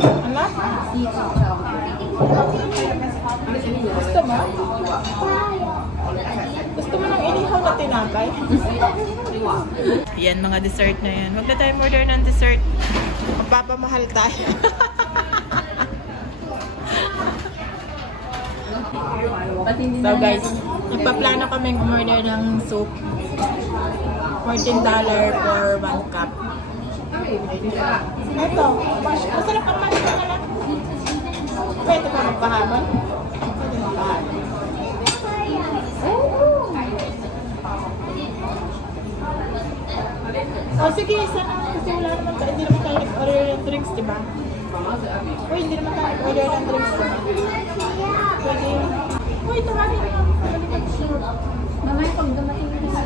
Ano? Gusto mo? Gusto mo ng inihaw na tinapay? Yan, mga dessert na yan. Huwag na tayo order ng dessert. Magpapamahal tayo. So guys, nagpaplano kaming umorder ng soup. $14 for 1 cup. Ito, masarap ang mash na lang. Pwede pa magpahabol? Pwede magpahabol. Oh, sige, isa na. Kasi wala naman tayo. Hindi naman tayo nag-order ng drinks, diba? Uy, hindi naman tayo nag-order ng drinks, diba? Pwede yun. Uy, tawagin mo. Balikan siya. Mamaya pag dumating na sa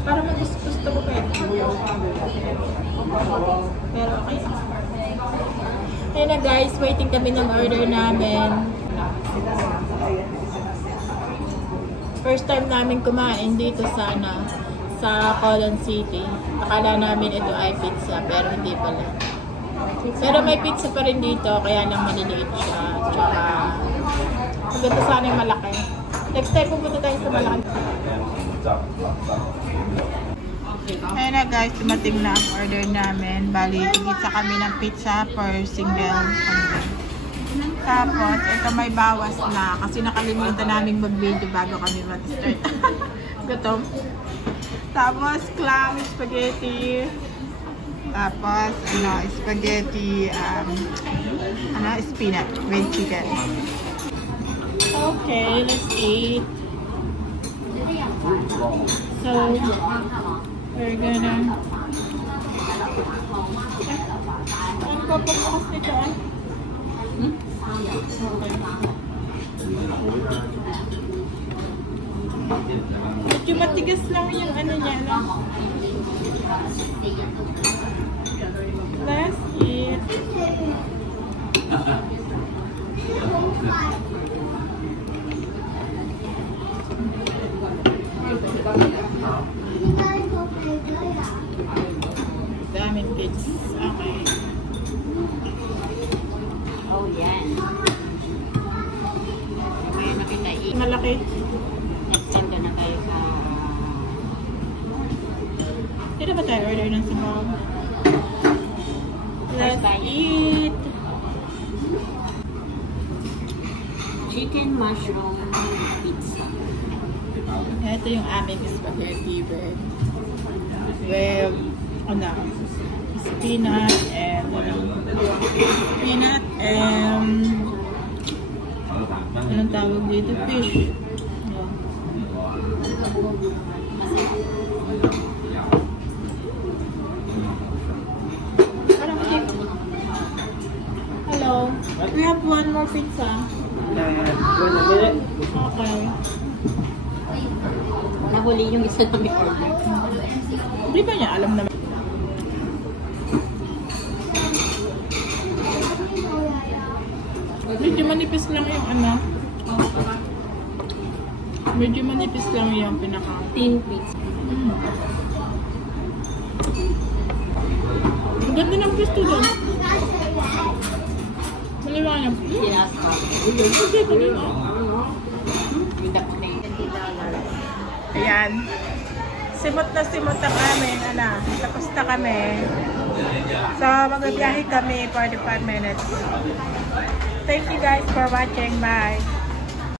para mag-gusto ko kayo. Pero okay. Ayun na guys, waiting kami ng order namin. First time namin kumain dito sana sa Colon City. Akala namin ito ay pizza, pero hindi pala. Pero may pizza pa rin dito, kaya lang maliliit siya. Tsaka, maganda sana yung malaki. Next time pupunta tayo sa malaki. Ayun na guys, dumating na ang order namin. Bali, tigisa kami ng pizza per single. Tapos, ito may bawas na kasi nakalimutan namin mag-video bago kami mag-start. Gutom. Tapos, clam spaghetti. Tapos, spaghetti, spinach with chicken. Okay, let's eat. So, we're gonna... Ang kapagbukas nito eh. Okay. Medyo matigas lang yung ano niya, no? Let's eat. Daming kids. Okay. Oh, yan. Okay, nakita i. Malaki. Next time ka na kayo sa... Hindi ba tayo order ng sabaw? Let's eat. Chicken mushroom pizza. Ito yung aming spaghetti bread. With, spinach and, anong tawag dito? Fish. Hello. We have one more pizza. Okay. Nahuli yung isa namin order. Hindi ba niya alam naman? Medyo manipis lang yung medyo manipis lang yung pinaka Thin pizza. Ang ganda ng gusto doon. Maliwanag. Yes. Okay, ganun o. Ayan. Simot na kami. Tapos na kami. So, magbibiyahe kami 45 minutes. Thank you guys for watching. Bye.